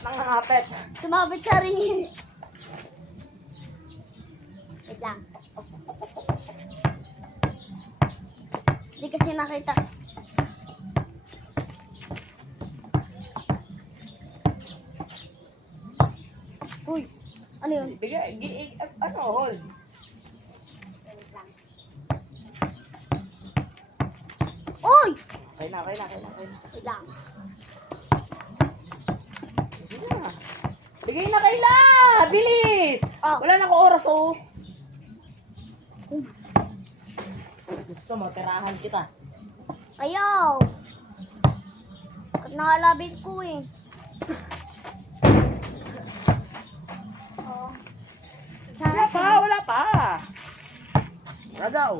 Nangangapit. Sumabit ka rin. Wait lang. Hindi kasi nakita. Uy, ano yun? Bigay, ano, hold. Wait lang. Uy! Okay na. Wait lang. Bigay na Kayla! Bilis! Oh. Wala na ako oras, oh. Gusto mo, tirahan kita. Ayaw! Nakalabit ko eh. Oh. Wala pa. Wala daw.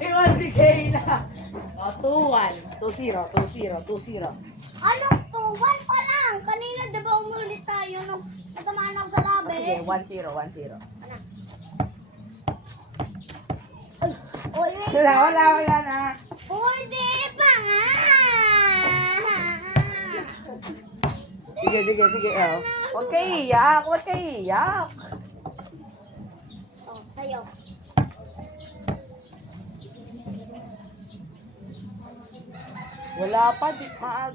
Iwan si Kayla. Oh, 2-1. 2-0. Anong 2-1 pa lang? Kanina diba umulit tayo nung natamaan ako sa labi? Sige, 1-0. Uy, wait. Wala na. Pwede pa nga! Sige. Oh. Huwag kayo iyak. Oh, sayo. Wala pa, di maag.